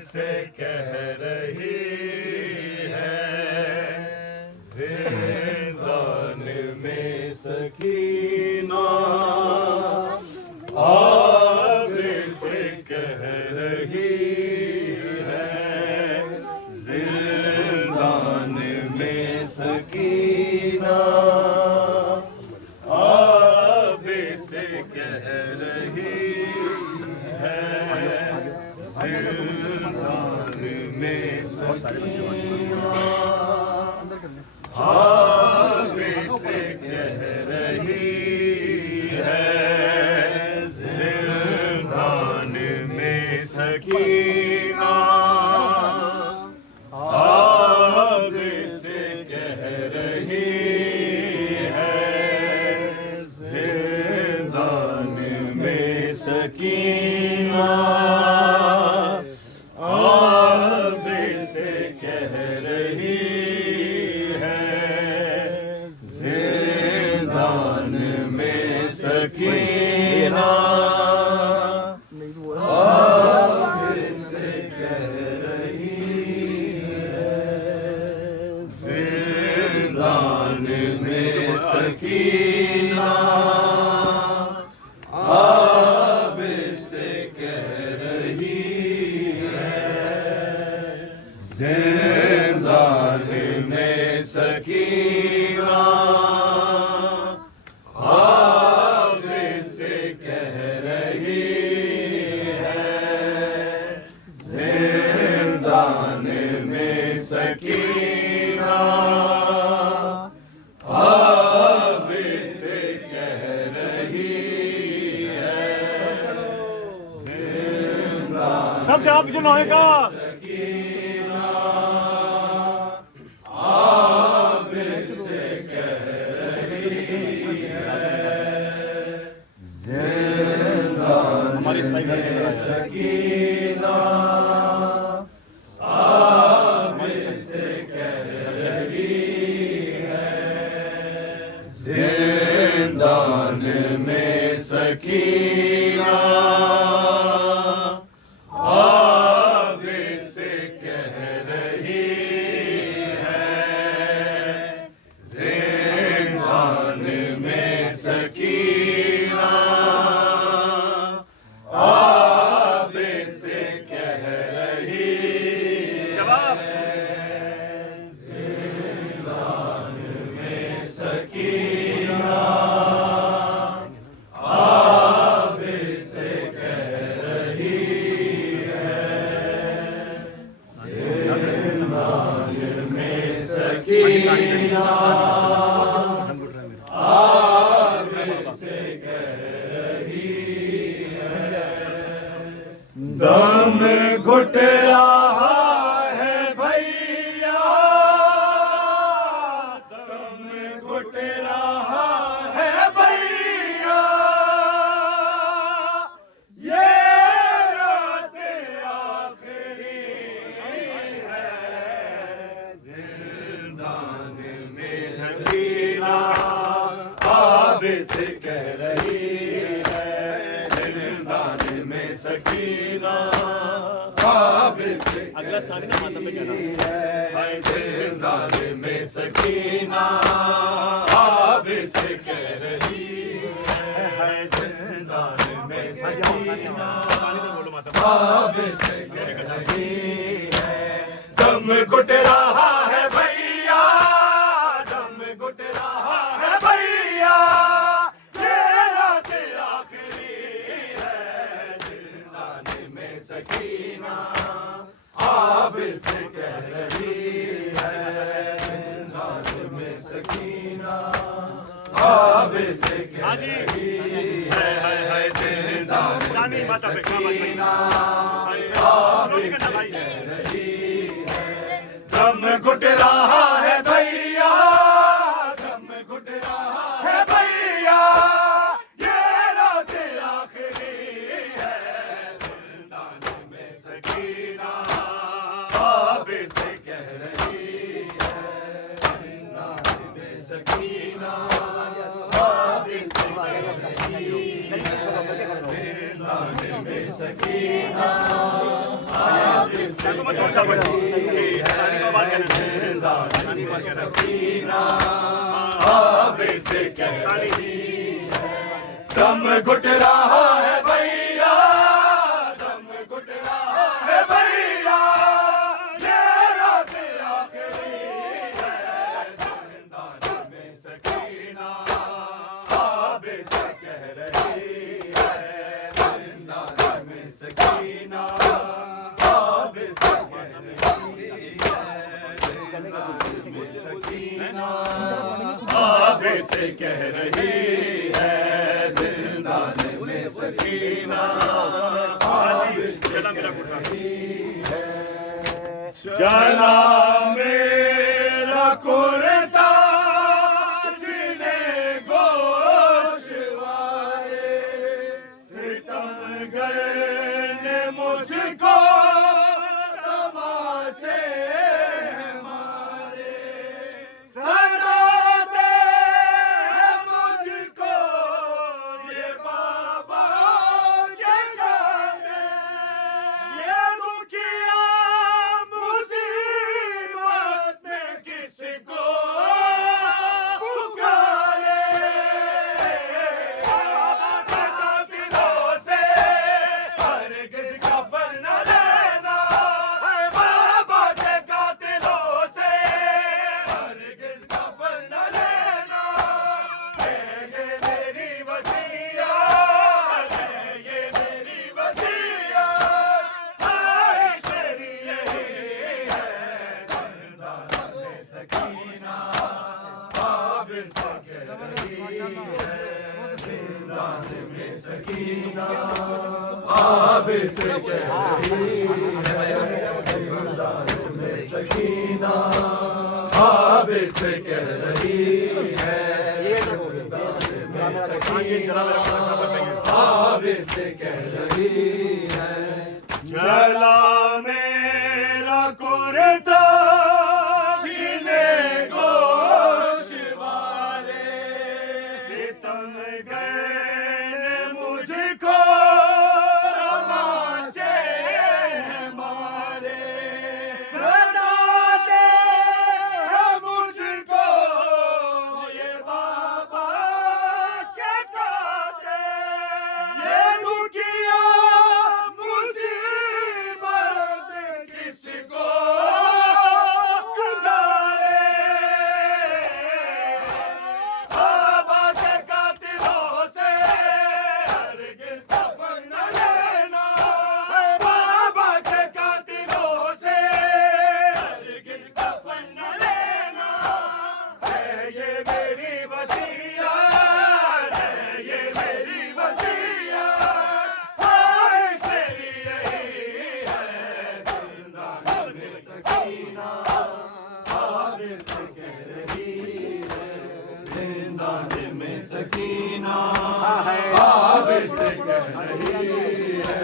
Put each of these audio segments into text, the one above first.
से कह रही है, जिंदान में सकीना आग से कह रही है, जिंदान में सकीना आग से कह रही है, जिंदान में सकीना आग से कह रही है, जिंदान में सकीना आग से कह रही है, जिंदान में सकीना आग से कह रही है, जिंदान में सकीना आग से कह रही है, जिंदान में सकीना आग से कह रही है, जिंदान में सकीना आग से कह रही है, जिंदान में सकीना आग से कह रही है, जिंदान सब जवाब जो होएगा सकीना आग से कह रही है, जिंदान में सकीना आग से कह रही है, जिंदान में सकीना आग से कह रही है, जिंदान में सकीना आग से कह रही जवाब है, जिंदान में सकीना आग से कह रही है, जिंदान में सकीना आग से कह रही है, दम घुट रहा है भैया, दम घुट रहा है भैया, ये रात आखिरी है, जिंदान में सकीना आग से कह रही है, जिंदान में सकीना आग से अगला सामने माता पे कहना है, जिंदान में सकीना आग से कह रही है, जिंदान में सकीना आग से कह रही है, दम घुट रहा है भैया, दम घुट रहा है भैया, ये रात आखिरी है, जिंदान में सकीना आग से कह रही है, जिंदान में सकीना आग से कह रही है, जिंदान में सकीना आग से कह रही है, दम घुट रहा है भैया, दम घुट रहा है भैया, ये रात आखिरी है, जिंदान में सकीना आग से कह रही है, जिंदान में सकीना आग से कह रही है, जिंदान में सकीना आग आबे से कह रही है दम घुट रहा है भैया, दम घुट रहा है भैया, ये रात आखिरी है, जिंदान में सकीना आबे से कह रही है, जिंदान में सकीना आबे से कह रही है, जिंदान में सकीना आबे से कह रही है, जिंदान में सकीना आबे से कह रही है। चला मेरा कुर्ता सीने गोशवारे, सितमगर ने मुझको तमाचे मारे, सताते हैं मुझको ये बाबा के गाने, ये दुखिया मुसीबत में किसको पुकारे, दिलों से हरगिज़ कफन न लेना, बाबा के कातिलों से हरगिज़ कफन न लेना, ये मेरी वसीयत है, ये मेरी वसीयत, हाय तेरी यही है, जिंदान में सकीना आबे से कह रही है, जिंदान में सकीना आबे से कह रही है, जिंदान में सकीना आबे से कह रही है, जिंदान में सकीना आबे से कह रही है। चला मेरा कुर्ता सीने गोशवारे, सितमगर ने मुझको तमाचे मारे, सताते हैं मुझको ये बाबा के काते, ये दुखिया मुसीबत किसको पुकारे, बाबा के कातिलों से हरगिज़ कफन न लेना, बाबा के कातिलों से हरगिज़ कफन न लेना, है ये मेरी वसीयत है, ये मेरी वसीयत, हाय तेरी यही है, जिंदान में सकीना आबे से कह रही है, जिंदान में सकीना आबे से कह रही है,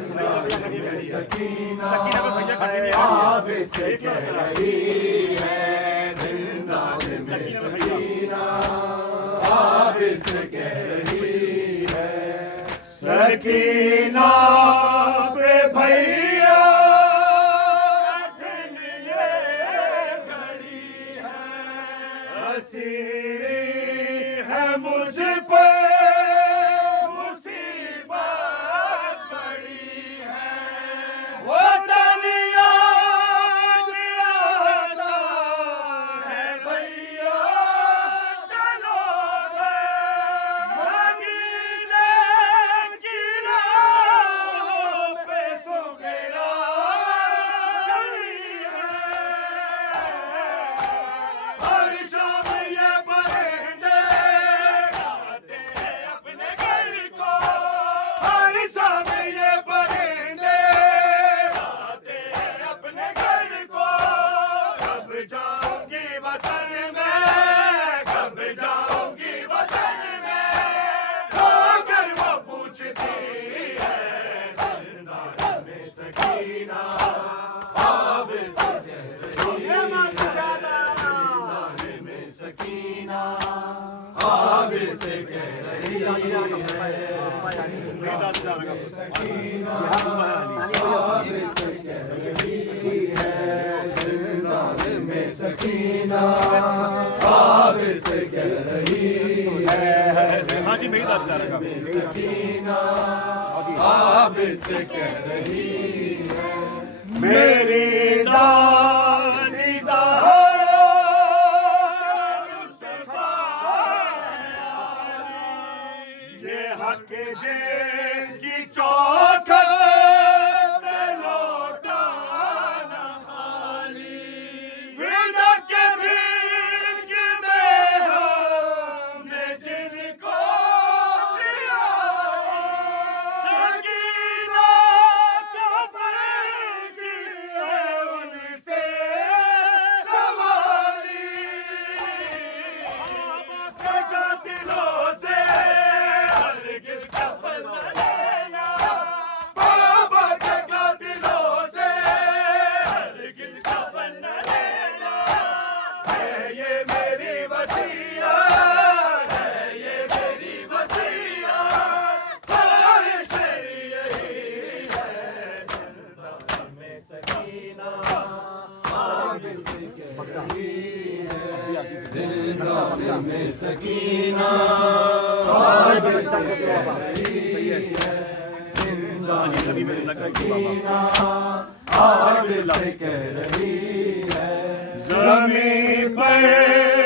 जिंदान में सकीना आबे से कह रही है, जिंदान में सकीना आबे से कह रही है। सकीना पे भैया कठिन ये घड़ी है, असीरी है मुझ पे मुसीबत बड़ी है, वो तनिया दियाता है भैया, चलो मदीने की राहों पे सुगरा गई है, हर शाम ये परिंदे गाते हैं अपने घर को, हर शाम ये परिंदे गाते हैं अपने घर को, कब जाऊंगी वतन में, कब जाऊंगी वतन में, अगर वो पूछती है, जिंदान में सकीना आबे से कह रही है, जिंदान में सकीना आबे से कह रही है, जिंदान में सकीना आबे से कह रही से कह रही है मेरी दादी ये हक जे की चौखट से लौटाना खाली विदा के भीख में हमने जिनको दिया सकीना कफन की है उनसे सवारी का दिलों से हरगिज़ कफन न लेना बाबा का दिलों से हरगिज़ कफन न लेना है ये मेरी वसीयत है ये मेरी वसीयत ख्वाहिश मेरी यही है जिंदा में सकीना आगे से कह रही है जिंदा में सकीना आगे से कह रही है जिंदा में सकीना आगे से कह रही है ज़मीं पर